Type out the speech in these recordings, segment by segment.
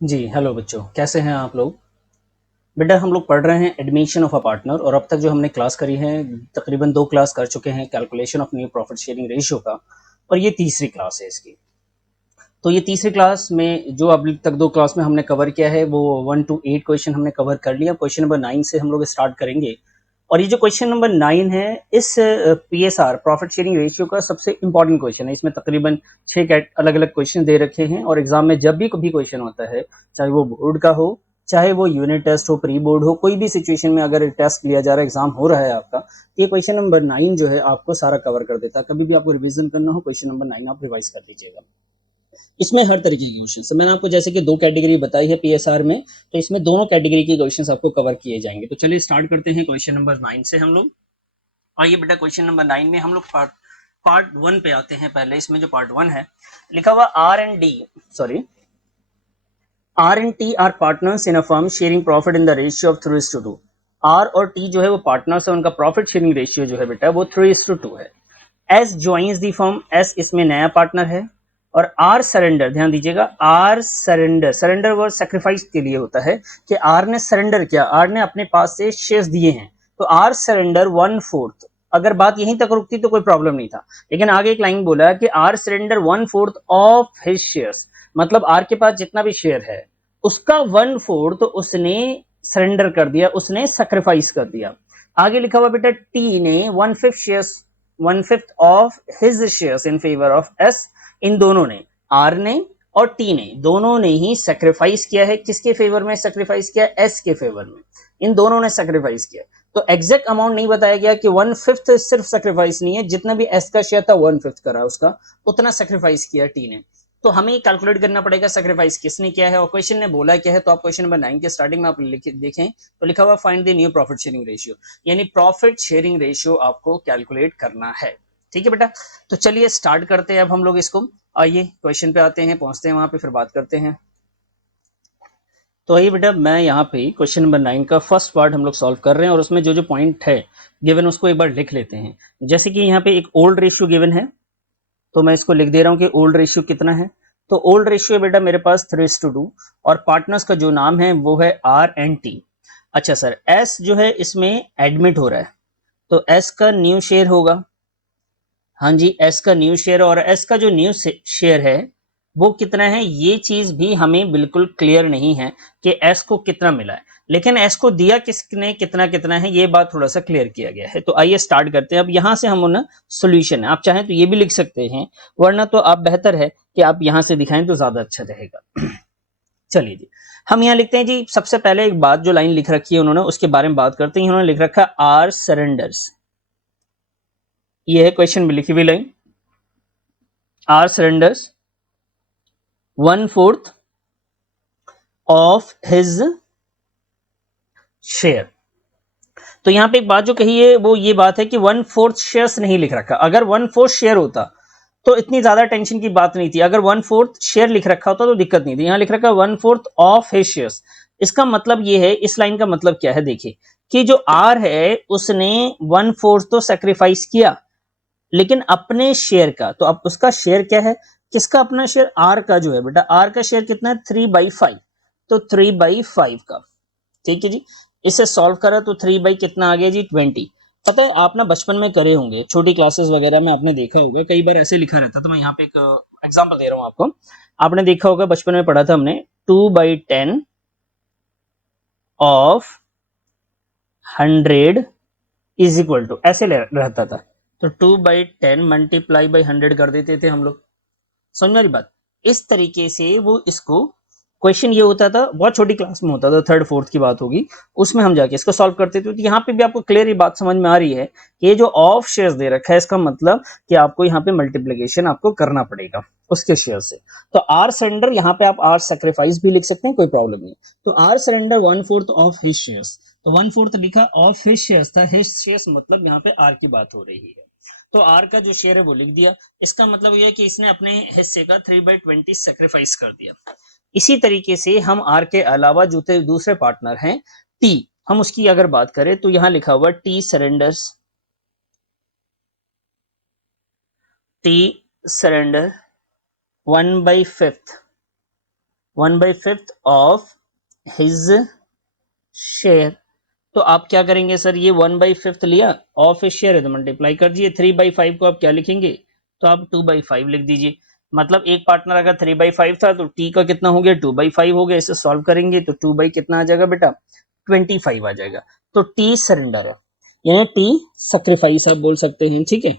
जी, hello बच्चों, कैसे हैं आप लोग? बेटा हम लोग पढ़ रहे हैं एडमिशन ऑफ अ पार्टनर और अब तक जो हमने क्लास करी है तकरीबन 2 क्लास कर चुके हैं calculation of new profit sharing ratio का और ये तीसरी क्लास है इसकी। तो ये तीसरी क्लास में जो अभी तक 2 क्लास में हमने कवर किया है वो 1 to 8 क्वेश्चन हमने कवर कर लिया। क्वेश्चन नंबर 9 से हम लोग स्टार्ट करेंगे और ये जो क्वेश्चन नंबर 9 है इस पीएसआर प्रॉफिट शेयरिंग रेशियो का सबसे इंपॉर्टेंट क्वेश्चन है। इसमें तकरीबन 6 अलग अलग क्वेश्चन दे रखे हैं और एग्जाम में जब भी कभी क्वेश्चन होता है, चाहे वो बोर्ड का हो, चाहे वो यूनिट टेस्ट हो, प्री बोर्ड हो, कोई भी सिचुएशन में अगर टेस्ट लिया जा रहा है, एग्जाम हो रहा है आपका, तो ये क्वेश्चन नंबर 9 जो है आपको सारा कवर कर देता है। कभी भी आपको रिवीजन करना हो, क्वेश्चन नंबर 9 आप रिवाइज कर लीजिएगा। इसमें हर तरीके के क्वेश्चन मैंने आपको जैसे कि 2 कैटेगरी बताई है पीएसआर में, तो इसमें दोनों कैटेगरी के क्वेश्चन आपको कवर किए जाएंगे। तो चलिए स्टार्ट करते हैं क्वेश्चन नंबर 9 से हम लोग। और ये बेटा क्वेश्चन नंबर 9 में हम लोग पार्ट 1 पे आते हैं। पहले इसमें जो पार्ट 1 है लिखा हुआ R and T R partners in a firm sharing profit in the ratio of 3:2। R और टी जो है वो पार्टनर्स है, उनका प्रॉफिट शेयरिंग रेशियो जो है बेटा वो 3:2 है। S joins the firm, S इसमें नया पार्टनर है और आर सरेंडर, ध्यान दीजिएगा, R surrender, surrender word sacrifice के लिए होता है कि आर ने सरेंडर किया, आर ने अपने पास से शेयर्स दिए हैं, तो आर सरेंडर 1/4। अगर बात यहीं तक रुकती तो कोई प्रॉब्लम नहीं था, लेकिन आगे एक लाइन बोला कि R surrender 1/4 of his shares, मतलब आर के पास जितना भी शेयर है उसका 1/4 तो उसने सरेंडर कर दिया, उसने सेक्रीफाइस कर दिया। आगे लिखा हुआ बेटा टी ने 1/5 shares, 1/5 of his shares in favour of S. इन दोनों ने, आर ने और टी ने, दोनों ने ही सेक्रीफाइस किया है। किसके फेवर में सेक्रीफाइस किया? एस के फेवर में। इन दोनों ने सेक्रीफाइस किया। तो एग्जैक्ट अमाउंट नहीं बताया गया कि 1/5 सिर्फ सेक्रीफाइस नहीं है, जितना भी एस का शेयर था 1/5 करा उसका, उतना सेक्रीफाइस किया टी ने। तो हमें कैलकुलेट करना पड़ेगा सेक्रीफाइस किसने किया है और क्वेश्चन ने बोला क्या है। तो आप क्वेश्चन नंबर 9 के स्टार्टिंग में आप देखें तो लिखा हुआ find the new profit sharing ratio, यानी प्रॉफिट शेयरिंग रेशियो आपको कैलकुलेट करना है। ठीक है बेटा, तो चलिए स्टार्ट करते हैं अब हम लोग इसको। आइए क्वेश्चन पे आते हैं, पहुंचते हैं वहां पे, फिर बात करते हैं। तो आइए बेटा, मैं यहाँ पे क्वेश्चन नंबर 9 का फर्स्ट पार्ट हम लोग सॉल्व कर रहे हैं और उसमें जो जो पॉइंट है गिवन उसको एक बार लिख लेते हैं। जैसे कि यहाँ पे एक ओल्ड रेशियो गिवन है, तो मैं इसको लिख दे रहा हूँ कि ओल्ड रेशियो कितना है। तो ओल्ड रेशियो बेटा मेरे पास 3:2 और पार्टनर्स का जो नाम है वो है आर एंड टी। अच्छा सर, एस जो है इसमें एडमिट हो रहा है, तो एस का न्यू शेयर होगा। हाँ जी, एस का न्यू शेयर, और एस का जो न्यू शेयर है वो कितना है, ये चीज भी हमें बिल्कुल क्लियर नहीं है कि एस को कितना मिला है, लेकिन एस को दिया किसने, कितना कितना है, ये बात थोड़ा सा क्लियर किया गया है। तो आइए स्टार्ट करते हैं। अब यहां से हम ना सोल्यूशन है, आप चाहें तो ये भी लिख सकते हैं, वरना तो आप बेहतर है कि आप यहां से दिखाएं तो ज्यादा अच्छा रहेगा। चलिए जी, हम यहाँ लिखते हैं जी, सबसे पहले एक बात जो लाइन लिख रखी है उन्होंने उसके बारे में बात करते हैं। उन्होंने लिख रखा आर सरेंडर्स, ये है क्वेश्चन में लिखी हुई line, R surrenders 1/4 of his share. तो यहां पे एक बात जो कही है वो ये बात है कि 1/4 शेयर्स नहीं लिख रखा। अगर 1/4 शेयर होता तो इतनी ज्यादा टेंशन की बात नहीं थी। अगर 1/4 शेयर लिख रखा होता तो दिक्कत नहीं थी। यहां लिख रखा 1/4 ऑफ हिज शेयर्स। इसका मतलब ये है, इस लाइन का मतलब क्या है, देखिए कि जो आर है उसने 1/4 तो सेक्रीफाइस किया, लेकिन अपने शेयर का, तो अब उसका शेयर क्या है, किसका अपना शेयर, आर का जो है बेटा, आर का शेयर कितना है 3/5, तो 3/5 का। ठीक है जी, इसे सॉल्व करा तो 3 कितना आ गया जी 20। पता है आप ना बचपन में करे होंगे, छोटी क्लासेस वगैरह में आपने देखा होगा, कई बार ऐसे लिखा रहता। तो मैं यहाँ पे एक एग्जांपल दे रहा हूँ आपको। आपने देखा होगा बचपन में पढ़ा था हमने 2/10 ऑफ 100 इज इक्वल टू, ऐसे रहता था। तो 2/10 मल्टीप्लाई बाई 100 कर देते थे हम लोग। समझ में आ रही बात? इस तरीके से वो इसको, क्वेश्चन ये होता था, बहुत छोटी क्लास में होता था, थर्ड फोर्थ की बात होगी, उसमें हम जाके इसको सॉल्व करते थे। तो यहाँ पे भी आपको क्लियर ये बात समझ में आ रही है कि ये जो ऑफ शेयर्स दे रखा है इसका मतलब कि आपको यहाँ पे मल्टीप्लीकेशन आपको करना पड़ेगा उसके शेयर से। तो आर सरेंडर, यहाँ पे आप आर सेक्रीफाइस भी लिख सकते हैं, कोई प्रॉब्लम नहीं। तो R surrender 1/4 of his shares, तो 1/4 लिखा, ऑफ हिज शेयर्स था, हिज शेयर्स मतलब यहाँ पे आर की बात हो रही है, तो आर का जो शेयर है वो लिख दिया। इसका मतलब यह है कि इसने अपने हिस्से का 3/20 सेक्रीफाइस कर दिया। इसी तरीके से हम आर के अलावा जो दूसरे पार्टनर हैं टी, हम उसकी अगर बात करें तो यहां लिखा हुआ T surrenders, T surrender 1/5 1/5 of his share. तो आप क्या करेंगे सर, ये 1/5 लिया, ऑफ हिज शेयर है तो मल्टीप्लाई कर दीजिए। 3/5 को आप क्या लिखेंगे, तो आप 2/5 लिख दीजिए। मतलब एक पार्टनर अगर 3/5 था तो टी का कितना हो गया, 2/5 हो गया। इसे सॉल्व करेंगे तो 2 कितना आ जाएगा बेटा, 25 आ जाएगा। तो टी सरेंडर है, यानी टी सैक्रिफाइस आप बोल सकते हैं, ठीक है।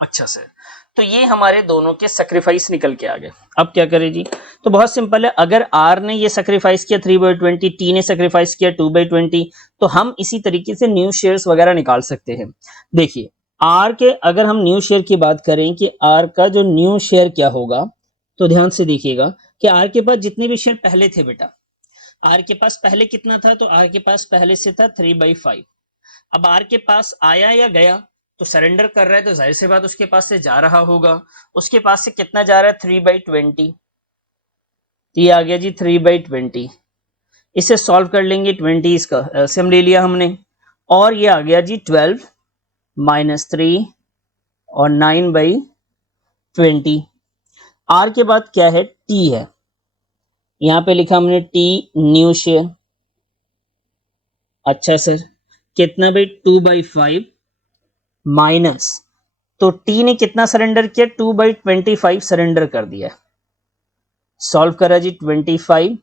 अच्छा सर, तो ये हमारे दोनों के सैक्रिफाइस निकल के आ गए। अब क्या करें जी, तो बहुत सिंपल है। अगर आर ने ये सैक्रिफाइस किया 3/20, टी ने सैक्रिफाइस किया 2/20, तो हम इसी तरीके से न्यू शेयर्स वगैरह निकाल सकते हैं। देखिए आर के, अगर हम न्यू शेयर की बात करें कि आर का जो न्यू शेयर क्या होगा, तो ध्यान से देखिएगा कि आर के पास जितने भी शेयर पहले थे बेटा, आर के पास पहले कितना था, तो आर के पास पहले से था 3/5। अब आर के पास आया या गया, तो सरेंडर कर रहा है तो जाहिर सी बात उसके पास से जा रहा होगा। उसके पास से कितना जा रहा है, 3/20। ये आ गया जी 3/20। इसे सॉल्व कर लेंगे, 20 इसका एलसीएम ले लिया हमने, और ये आ गया जी 12 - 3 और 9/20। आर के बाद क्या है, टी है, यहां पे लिखा हमने टी न्यू शेयर। अच्छा सर, कितना भाई, 2/5 माइनस, तो टी ने कितना सरेंडर किया, 2/25 सरेंडर कर दिया। सॉल्व करा जी, 25,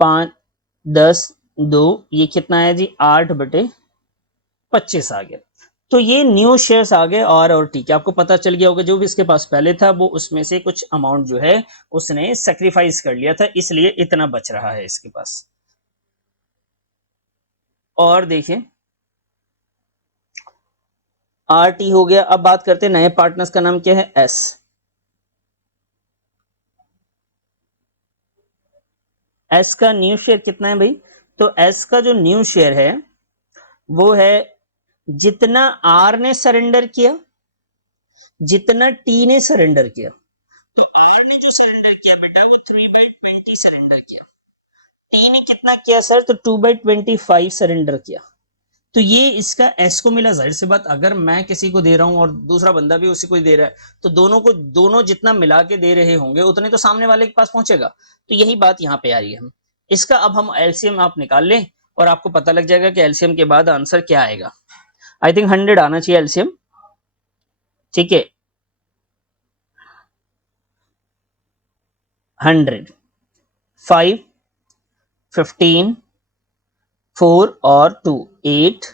5, 10, 2, ये कितना है जी, 8/25 आ गया। तो ये न्यू शेयर्स आ गए आर और टी के। आपको पता चल गया होगा जो भी इसके पास पहले था वो उसमें से कुछ अमाउंट जो है उसने सेक्रीफाइस कर लिया था, इसलिए इतना बच रहा है इसके पास। और देखिए आर टी हो गया। अब बात करते हैं नए पार्टनर्स का नाम क्या है, एस। एस का न्यू शेयर कितना है भाई, तो एस का जो न्यू शेयर है वो है जितना आर ने सरेंडर किया, जितना टी ने सरेंडर किया। तो आर ने जो सरेंडर किया बेटा वो 3/20 सरेंडर किया। टी ने कितना किया सर, तो 2/25 सरेंडर किया। तो ये इसका एस को मिला। जाहिर सी बात अगर मैं किसी को दे रहा हूं और दूसरा बंदा भी उसी को दे रहा है, तो दोनों जितना मिला के दे रहे होंगे उतने तो सामने वाले के पास पहुंचेगा। तो यही बात यहां पे आ रही है। हम इसका अब हम एलसीएम आप निकाल लें और आपको पता लग जाएगा कि एलसीएम के बाद आंसर क्या आएगा। आई थिंक 100 आना चाहिए एलसीएम, ठीक है। 100, 5, 15, 4 और 2, 8,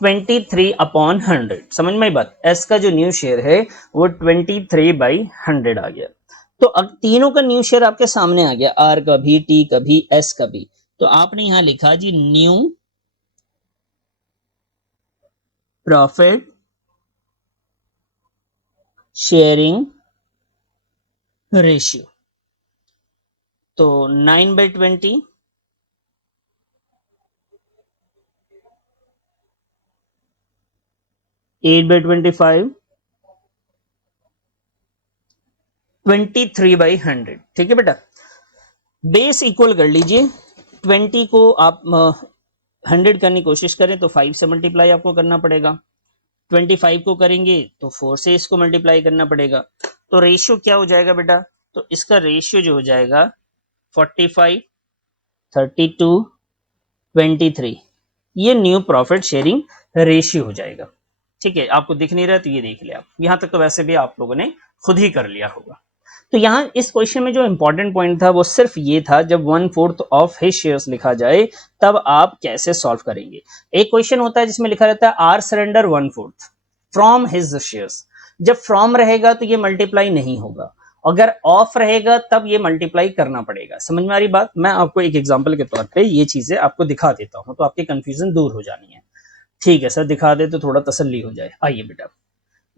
23/100। समझ में आई बात। एस का जो न्यू शेयर है वो 23/100 आ गया। तो अब तीनों का न्यू शेयर आपके सामने आ गया, आर का भी, टी का भी, एस का भी। तो आपने यहां लिखा जी न्यू प्रॉफिट शेयरिंग रेशियो। तो 9/20, 8/25, 23/100। ठीक है बेटा, बेस इक्वल कर लीजिए। 20 को आप 100 करने की कोशिश करें तो 5 से मल्टीप्लाई आपको करना पड़ेगा। 25 को करेंगे तो 4 से इसको मल्टीप्लाई करना पड़ेगा। तो रेशियो क्या हो जाएगा बेटा, तो इसका रेशियो जो हो जाएगा 45, 32, 23। ये न्यू प्रॉफिट शेयरिंग रेशियो हो जाएगा। ठीक है, आपको दिख नहीं रहा तो ये देख लिया आप। यहां तक तो वैसे भी आप लोगों ने खुद ही कर लिया होगा। तो यहाँ इस क्वेश्चन में जो इंपॉर्टेंट पॉइंट था वो सिर्फ ये था, जब 1/4 ऑफ हिज शेयर्स लिखा जाए तब आप कैसे सॉल्व करेंगे। एक क्वेश्चन होता है जिसमें लिखा रहता है R surrender 1/4 from his shares. जब फ्रॉम रहेगा तो ये मल्टीप्लाई नहीं होगा, अगर ऑफ रहेगा तब ये मल्टीप्लाई करना पड़ेगा। समझ में आ रही बात। मैं आपको एक एग्जांपल के तौर पे ये चीजें आपको दिखा देता हूं तो आपकी कंफ्यूजन दूर हो जानी है। ठीक है सर, दिखा दे तो थोड़ा तसल्ली हो जाए। आइए बेटा,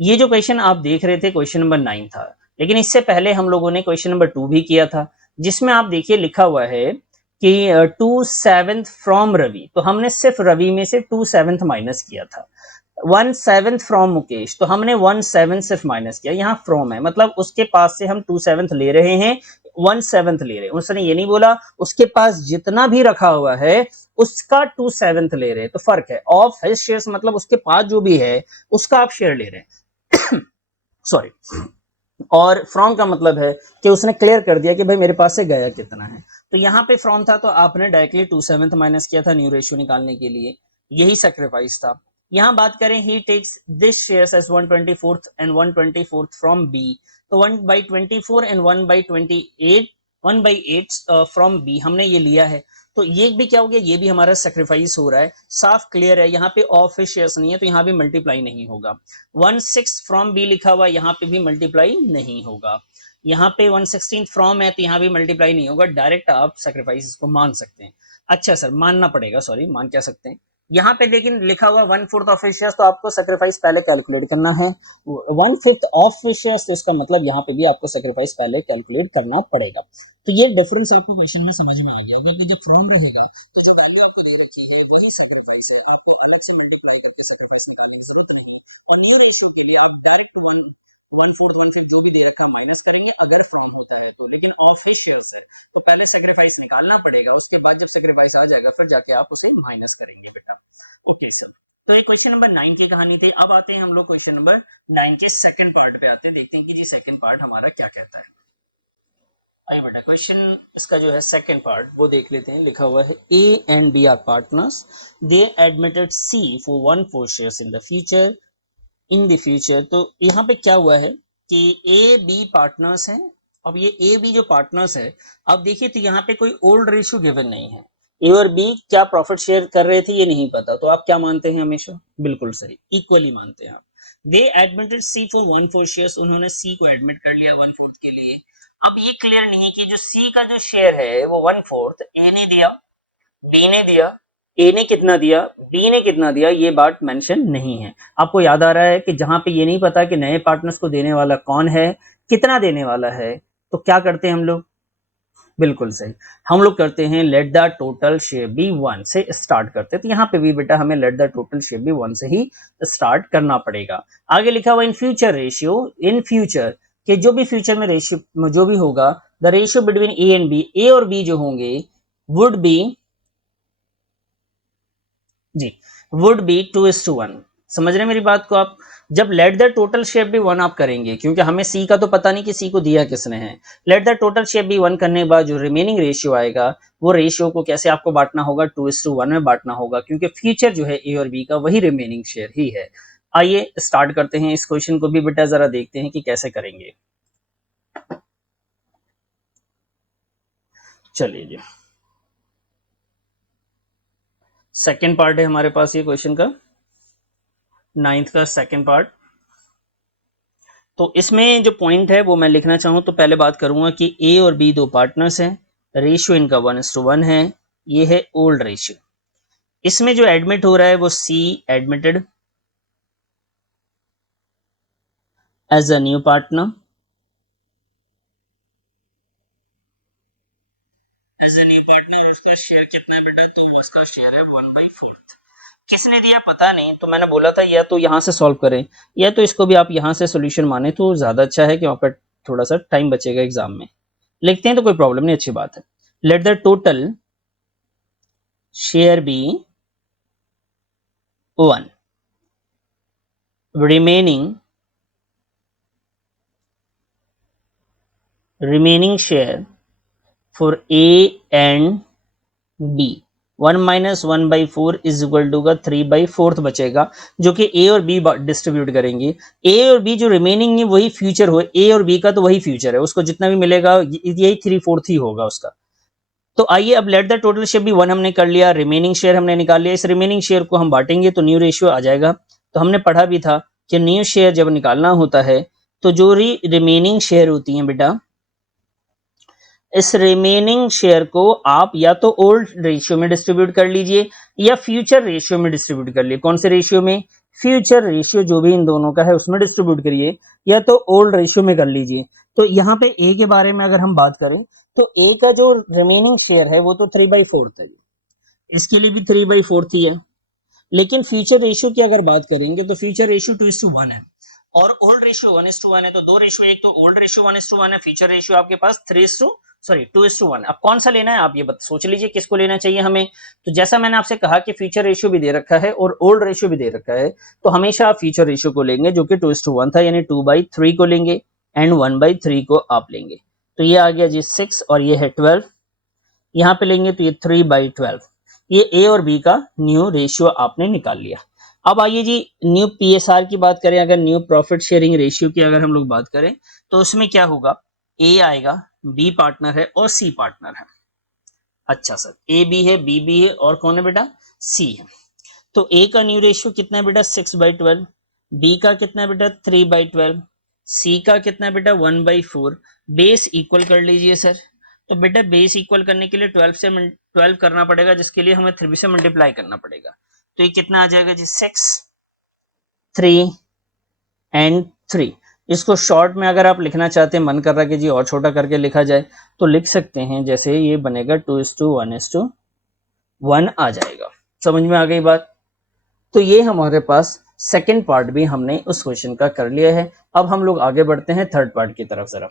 ये जो क्वेश्चन आप देख रहे थे क्वेश्चन नंबर 9 था, लेकिन इससे पहले हम लोगों ने क्वेश्चन नंबर 2 भी किया था, जिसमें आप देखिए लिखा हुआ है कि 2/7 फ्रॉम रवि। तो हमने सिर्फ रवि में से 2/7 माइनस किया था। 1/7 फ्रॉम मुकेश, तो हमने 1/7 सिर्फ माइनस किया। यहाँ फ्रॉम है मतलब उसके पास से हम 2/7 ले रहे हैं, 1/7 ले रहे हैं। उसने ये नहीं बोला उसके पास जितना भी रखा हुआ है उसका 2/7 ले रहे हैं, तो फर्क है। ऑफ हिज शेयर्स मतलब उसके पास जो भी है उसका आप शेयर ले रहे हैं सॉरी। और फ्रॉम का मतलब है कि उसने क्लियर कर दिया कि भाई मेरे पास से गया कितना है। तो यहाँ पे फ्रॉम था तो आपने डायरेक्टली 2/7 माइनस किया था न्यू रेशियो निकालने के लिए, यही सेक्रीफाइस था। यहाँ बात करें he takes this shares as 1/24 and 1/24 from B, तो 1/24 एंड 1/28 1/8 फ्रॉम बी हमने ये लिया है। तो ये भी क्या हो गया, ये भी हमारा सेक्रीफाइस हो रहा है, साफ क्लियर है। यहाँ पे ऑफ हिज शेयर्स नहीं है तो यहाँ भी मल्टीप्लाई नहीं होगा। 1/6 फ्रॉम बी लिखा हुआ यहाँ पे भी मल्टीप्लाई नहीं होगा। यहाँ पे 1/16 फ्रॉम है तो यहाँ भी मल्टीप्लाई नहीं होगा, डायरेक्ट आप सेक्रीफाइस को मान सकते हैं। अच्छा सर मानना पड़ेगा, सॉरी मान क्या सकते हैं। यहाँ पे लेकिन लिखा हुआ 1/4 ऑफ हिज शेयर्स, तो आपको सेक्रीफाइस पहले कैलकुलेट करना है। 1/5 ऑफ हिज शेयर्स, तो इसका मतलब यहाँ पे भी आपको सेक्रीफाइस पहले कैलकुलेट करना पड़ेगा। तो ये डिफरेंस आपको क्वेश्चन में समझ में आ गया होगा कि जब फ्रॉम रहेगा तो जो वैल्यू आपको दे रखी है वही सेक्रीफाइस है, आपको अलग से मल्टीप्लाई करके सेक्रीफाइस निकालने की जरूरत नहीं। और न्यू रेशियो के लिए आप डायरेक्ट 1/4 1/5 जो भी दे रखा माइनस करेंगे अगर फ्रॉम होता है तो, लेकिन ऑफ हिज शेयर्स है तो पहले सेक्रीफाइस निकालना पड़ेगा, उसके बाद जब सेक्रीफाइस आ जाएगा फिर जाके आप उसे माइनस करेंगे बेटा। ओके सर, तो ये क्वेश्चन नंबर 9 की कहानी थी। अब आते हैं हम लोग क्वेश्चन नंबर 9 के सेकंड पार्ट पे आते हैं, देखते हैं कि जी सेकंड पार्ट हमारा क्या कहता है। आइए बेटा क्वेश्चन इसका जो है सेकंड पार्ट वो देख लेते हैं। लिखा हुआ है A and B are partners, they admitted C for 1/4 shares in the future तो यहाँ पे क्या हुआ है कि ए बी पार्टनर्स हैं। अब ये ए बी जो पार्टनर्स है, अब देखिए तो यहाँ पे कोई ओल्ड रेशियो गिवन नहीं है। ए और बी क्या प्रॉफिट शेयर कर रहे थे ये नहीं पता, तो आप क्या मानते हैं हमेशा, बिल्कुल सही, इक्वली मानते हैं आप। दे एडमिटेड सी फॉर 1/4 शेयर्स, उन्होंने सी को एडमिट कर लिया 1/4 के लिए। अब ये क्लियर नहीं कि जो सी का जो शेयर है वो 1/4 ए ने दिया, बी ने दिया, ए ने कितना दिया, बी ने कितना दिया, ये बात मेंशन नहीं है। आपको याद आ रहा है कि जहां पे ये नहीं पता कि नए पार्टनर्स को देने वाला कौन है, कितना देने वाला है, तो क्या करते हैं हम लोग, बिल्कुल सही, हम लोग करते हैं let the total share be 1 से स्टार्ट करते हैं। तो यहाँ पे भी बेटा हमें let the total share be 1 से ही स्टार्ट करना पड़ेगा। आगे लिखा हुआ in future ratio, in future के जो भी फ्यूचर में रेशियो जो भी होगा, the ratio between A and B, A और बी जो होंगे वुड बी जी वुड बी 2:1। समझ रहे हैं मेरी बात को आप। जब let the total share be 1 आप करेंगे, क्योंकि हमें सी का तो पता नहीं कि सी को दिया किसने है, let the total share be 1 करने के बाद जो रिमेनिंग रेशियो आएगा वो रेशियो को कैसे आपको बांटना होगा, 2:1 में बांटना होगा, क्योंकि फ्यूचर जो है ए और बी का वही रिमेनिंग शेयर ही है। आइए स्टार्ट करते हैं इस क्वेश्चन को भी बेटा, जरा देखते हैं कि कैसे करेंगे। चलिए जी, सेकेंड पार्ट है हमारे पास ये क्वेश्चन का, 9th का सेकेंड पार्ट। तो इसमें जो पॉइंट है वो मैं लिखना चाहूँ तो पहले बात करूंगा कि ए और बी दो पार्टनर्स हैं, रेशियो इनका 1:1 है, ये है ओल्ड रेशियो। इसमें जो एडमिट हो रहा है वो C admitted as a new partner, as a new partner, और उसका शेयर कितना है बेटा, तो उसका शेयर है 1/4। किसने दिया पता नहीं, तो मैंने बोला था या तो यहां से सॉल्व करें या तो इसको भी आप यहां से सॉल्यूशन माने तो ज्यादा अच्छा है कि वहां पर थोड़ा सा टाइम बचेगा एग्जाम में। लिखते हैं तो कोई प्रॉब्लम नहीं, अच्छी बात है। Let the total share be 1, remaining share for A and B 1 - 1/4 is equal to का 3/4 बचेगा, जो कि ए और बी डिस्ट्रीब्यूट करेंगे। ए और बी जो रिमेनिंग है वही फ्यूचर हो, ए और बी का तो वही फ्यूचर है, उसको जितना भी मिलेगा यही 3/4 ही होगा उसका। तो आइए अब let the total share be 1 हमने कर लिया, रिमेनिंग शेयर हमने निकाल लिया, इस रिमेनिंग शेयर को हम बांटेंगे तो न्यू रेशियो आ जाएगा। तो हमने पढ़ा भी था कि न्यू शेयर जब निकालना होता है तो जो रिमेनिंग शेयर होती हैं बेटा, इस रिमेनिंग शेयर को आप या तो ओल्ड रेशियो में डिस्ट्रीब्यूट कर लीजिए या फ्यूचर रेशियो में डिस्ट्रीब्यूट कर लीजिए। कौन से रेशियो में, फ्यूचर रेशियो जो भी इन दोनों का है उसमें डिस्ट्रीब्यूट करिए या तो ओल्ड रेशियो में कर लीजिए। तो यहाँ पे ए के बारे में अगर हम बात करें तो ए का जो रिमेनिंग शेयर है वो तो 3/4 है, इसके लिए भी 3/4 ही है। लेकिन फ्यूचर रेशियो की अगर बात करेंगे तो फ्यूचर रेशियो 2:1 है और ओल्ड रेशियो 1:1 है। तो दो रेशियो, एक तो ओल्ड रेशियो 1:1 है, फ्यूचर रेशियो आपके पास 3:1 सॉरी 2:1। अब कौन सा लेना है आप ये सोच लीजिए किसको लेना चाहिए हमें। तो जैसा मैंने आपसे कहा कि फ्यूचर रेशियो भी दे रखा है और ओल्ड रेशियो भी दे रखा है, तो हमेशा आप फ्यूचर रेशियो को लेंगे जो कि 2:1 था, यानी 2/3 को लेंगे एंड 1/3 को आप लेंगे। तो ये आ गया जी 6 और ये है 12, यहाँ पे लेंगे तो ये 3/12। ये ए और बी का न्यू रेशियो आपने निकाल लिया। अब आइए जी न्यू पीएसआर की बात करें, अगर न्यू प्रॉफिट शेयरिंग रेशियो की अगर हम लोग बात करें तो उसमें क्या होगा, ए आएगा, बी पार्टनर है और सी पार्टनर है। अच्छा सर, ए बी है, बी बी है और कौन है बेटा, सी है। तो ए का न्यू रेशियो कितना है बेटा 6/12, बी का कितना है बेटा 3/12, सी का कितना है बेटा 1/4। बेस इक्वल कर लीजिए सर। तो बेटा बेस इक्वल करने के लिए 12 करना पड़ेगा, जिसके लिए हमें 3 से मल्टीप्लाई करना पड़ेगा। तो ये कितना आ जाएगा जी 6, 3 एंड 3। इसको शॉर्ट में अगर आप लिखना चाहते हैं, मन कर रहा है कि जी और छोटा करके लिखा जाए, तो लिख सकते हैं, जैसे ये बनेगा 2:1:1 आ जाएगा। समझ में आ गई बात। तो ये हमारे पास सेकंड पार्ट भी हमने उस क्वेश्चन का कर लिया है। अब हम लोग आगे बढ़ते हैं थर्ड पार्ट की तरफ जरा।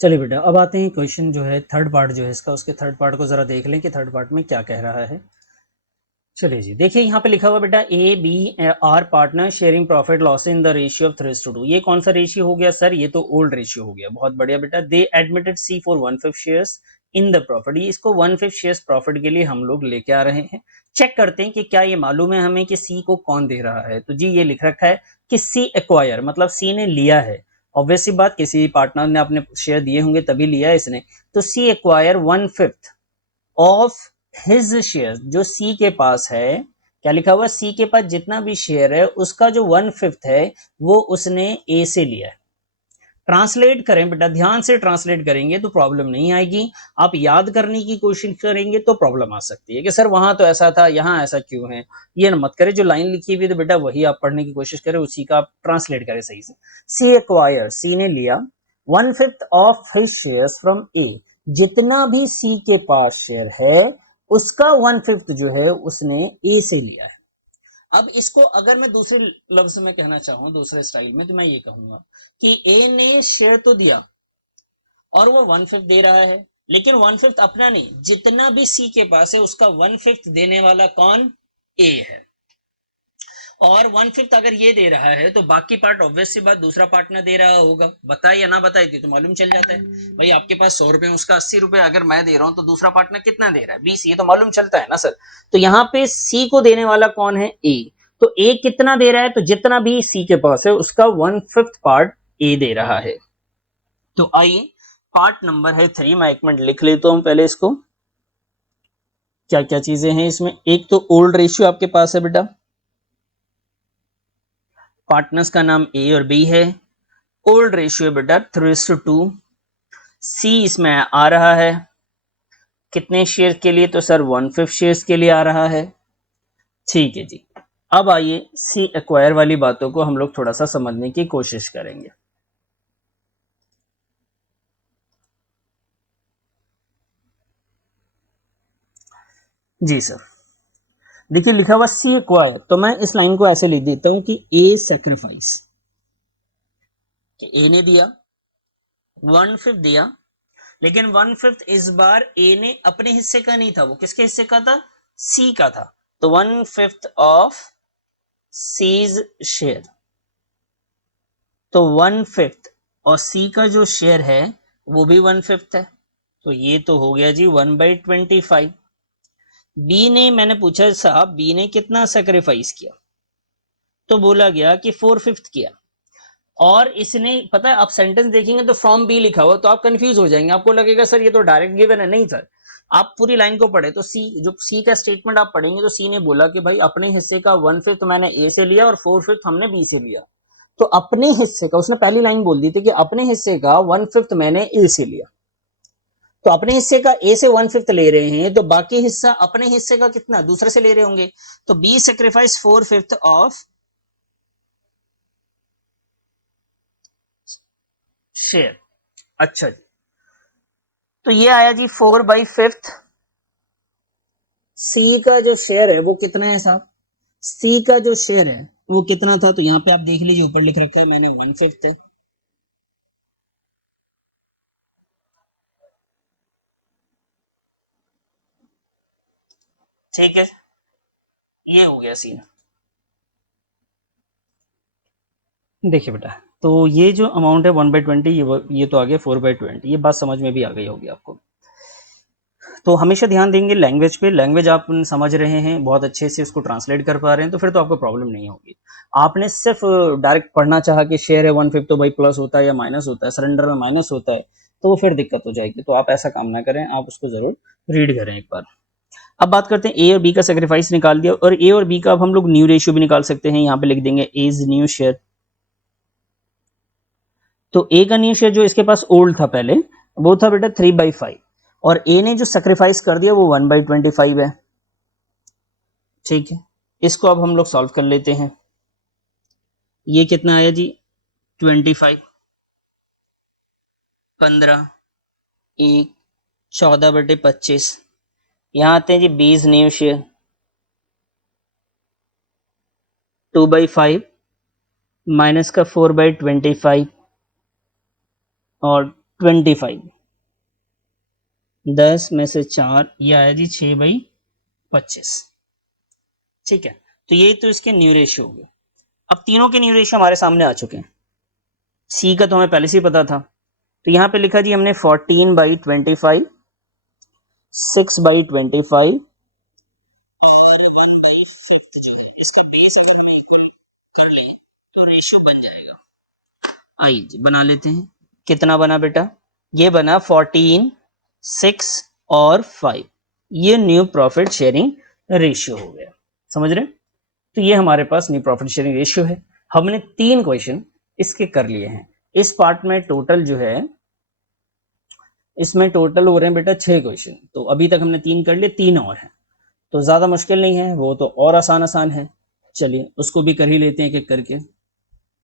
चलिए बेटा, अब आते हैं क्वेश्चन जो है थर्ड पार्ट जो है इसका, उसके थर्ड पार्ट को जरा देख लें कि थर्ड पार्ट में क्या कह रहा है। चलिए जी, देखिए यहाँ पे लिखा हुआ बेटा A B are partner sharing profit loss in the ratio of 3:2। ये कौन सा रेशियो हो गया सर, ये तो ओल्ड रेशियो हो गया। बहुत बढ़िया बेटा। They admitted C for 1/5 shares in the profit. ये इसको 1/5 शेयर्स प्रॉफिट के लिए हम लोग लेके आ रहे हैं। चेक करते हैं कि क्या ये मालूम है हमें कि सी को कौन दे रहा है। तो जी ये लिख रखा है कि सी एक्वायर, मतलब सी ने लिया है। ऑब्वियसली बात, किसी पार्टनर ने अपने शेयर दिए होंगे तभी लिया है इसने। तो सी एक्वायर 1/5 ऑफ हिज शेयर, जो सी के पास है, क्या लिखा हुआ, सी के पास जितना भी शेयर है उसका जो 1/5 है वो उसने ए से लिया है। ट्रांसलेट करें बेटा, ध्यान से ट्रांसलेट करेंगे तो प्रॉब्लम नहीं आएगी। आप याद करने की कोशिश करेंगे तो प्रॉब्लम आ सकती है कि सर वहां तो ऐसा था, यहाँ ऐसा क्यों है। ये न मत करें, जो लाइन लिखी हुई तो बेटा वही आप पढ़ने की कोशिश करें, उसी का आप ट्रांसलेट करें सही से। सी एक्वायर, सी ने लिया 1/5 ऑफ हिज शेयर्स फ्रॉम ए। जितना भी सी के पास शेयर है उसका 1/5 जो है उसने ए से लिया है। अब इसको अगर मैं दूसरे लफ्ज में कहना चाहूं, दूसरे स्टाइल में, तो मैं ये कहूंगा कि ए ने शेयर तो दिया और वो 1/5 दे रहा है, लेकिन 1/5 अपना नहीं, जितना भी सी के पास है उसका 1/5 देने वाला कौन, ए है। और 1/5 अगर ये दे रहा है तो बाकी पार्ट ऑब्वियस सी बात दूसरा पार्टनर दे रहा होगा। बताए या ना बताए थी तो मालूम चल जाता है भाई, आपके पास 100 रुपए, उसका 80 रुपए अगर मैं दे रहा हूं तो दूसरा पार्टनर कितना दे रहा है, 20। ये तो मालूम चलता है ना सर। तो यहाँ पे सी को देने वाला कौन है, ए। तो ए कितना दे रहा है, तो जितना भी सी के पास है उसका 1/5 पार्ट ए दे रहा है। तो आइए पार्ट नंबर है 3, मैं 1 मिनट लिख लेता हूं पहले इसको। क्या क्या चीजें हैं इसमें। एक तो ओल्ड रेशियो आपके पास है बेटा, पार्टनर्स का नाम ए और बी है। ओल्ड रेशियो बेटा 3:2। सी इसमें आ रहा है कितने शेयर के लिए, तो सर 1/5 शेयर्स के लिए आ रहा है। ठीक है जी। अब आइए सी एक्वायर वाली बातों को हम लोग थोड़ा सा समझने की कोशिश करेंगे। जी सर, देखिए लिखा हुआ सी एक्वायर, तो मैं इस लाइन को ऐसे लिख देता हूं कि ए सैक्रिफाइस, कि ए ने दिया 1/5 दिया, लेकिन 1/5 इस बार ए ने अपने हिस्से का नहीं था, वो किसके हिस्से का था, सी का था। तो 1/5 ऑफ सीज शेयर। तो 1/5 और सी का जो शेयर है वो भी 1/5 है। तो ये तो हो गया जी 1/25। बी ने, मैंने पूछा साहब बी ने कितना सेक्रीफाइस किया, तो बोला गया कि 4/5 किया। और इसने, पता है आप सेंटेंस देखेंगे तो फ्रॉम बी लिखा हुआ, तो आप कंफ्यूज हो जाएंगे, आपको लगेगा सर ये तो डायरेक्ट गिवन है। नहीं सर, आप पूरी लाइन को पढ़े तो सी, जो सी का स्टेटमेंट आप पढ़ेंगे तो सी ने बोला कि भाई अपने हिस्से का 1/5 मैंने ए से लिया और 4/5 हमने बी से लिया। तो अपने हिस्से का, उसने पहली लाइन बोल दी थी कि अपने हिस्से का 1/5 मैंने ए से लिया। तो अपने हिस्से का ए से 1/5 ले रहे हैं, तो बाकी हिस्सा अपने हिस्से का कितना दूसरे से ले रहे होंगे। तो बी सेक्रीफाइस 4/5 ऑफ शेयर। अच्छा जी, तो ये आया जी 4/5। सी का जो शेयर है वो कितना है साहब, सी का जो शेयर है वो कितना था, तो यहां पे आप देख लीजिए ऊपर लिख रखा है मैंने 1/5 है। ठीक है, ये हो गया सीन। देखिए बेटा, तो ये जो अमाउंट है 1/20, ये तो आ गया 4/20, ये बात समझ में भी आ गई होगी आपको। तो हमेशा ध्यान देंगे लैंग्वेज पे, लैंग्वेज आप समझ रहे हैं, बहुत अच्छे से उसको ट्रांसलेट कर पा रहे हैं, तो फिर तो आपको प्रॉब्लम नहीं होगी। आपने सिर्फ डायरेक्ट पढ़ना चाहा कि शेयर है 1/5 तो भाई प्लस होता है या माइनस होता है, सरेंडर में माइनस होता है, तो फिर दिक्कत हो जाएगी। तो आप ऐसा काम ना करें, आप उसको जरूर रीड करें एक बार। अब बात करते हैं ए और बी का सेक्रीफाइस निकाल दिया, और ए और बी का अब हम लोग न्यू रेशियो भी निकाल सकते हैं। यहाँ पे लिख देंगे ए इज न्यू शेयर। तो ए का न्यू शेयर जो इसके पास ओल्ड था पहले, वो था बेटा 3/5, और ए ने जो सेक्रीफाइस कर दिया वो 1/25 है। ठीक है, इसको अब हम लोग सॉल्व कर लेते हैं। ये कितना आया जी, 25, 15, 1, 14/25। यहाँ आते हैं जी 20 न्यू शेयर, 2/5 माइनस का 4/25 और 25, 10 में से 4, ये आया जी 6/25। ठीक है, तो ये तो इसके न्यू रेशियो हो गए। अब तीनों के न्यू रेशियो हमारे सामने आ चुके हैं। सी का तो हमें पहले से ही पता था, तो यहाँ पे लिखा जी हमने 14/25, 6/25 और 1/5 जो है, इसका बेस अगर हमें इक्वल कर लें तो रेशियो बन जाएगा। आइए जी बना लेते हैं। कितना बना बेटा, ये बना 14, 6 और 5, ये न्यू प्रॉफिट शेयरिंग रेशियो हो गया। समझ रहे हैं? तो ये हमारे पास न्यू प्रॉफिट शेयरिंग रेशियो है। हमने 3 क्वेश्चन इसके कर लिए हैं। इस पार्ट में टोटल जो है, इसमें टोटल हो रहे हैं बेटा 6 क्वेश्चन। तो अभी तक हमने 3 कर लिए, 3 और हैं, तो ज़्यादा मुश्किल नहीं है, वो तो और आसान है। चलिए उसको भी कर ही लेते हैं एक एक करके।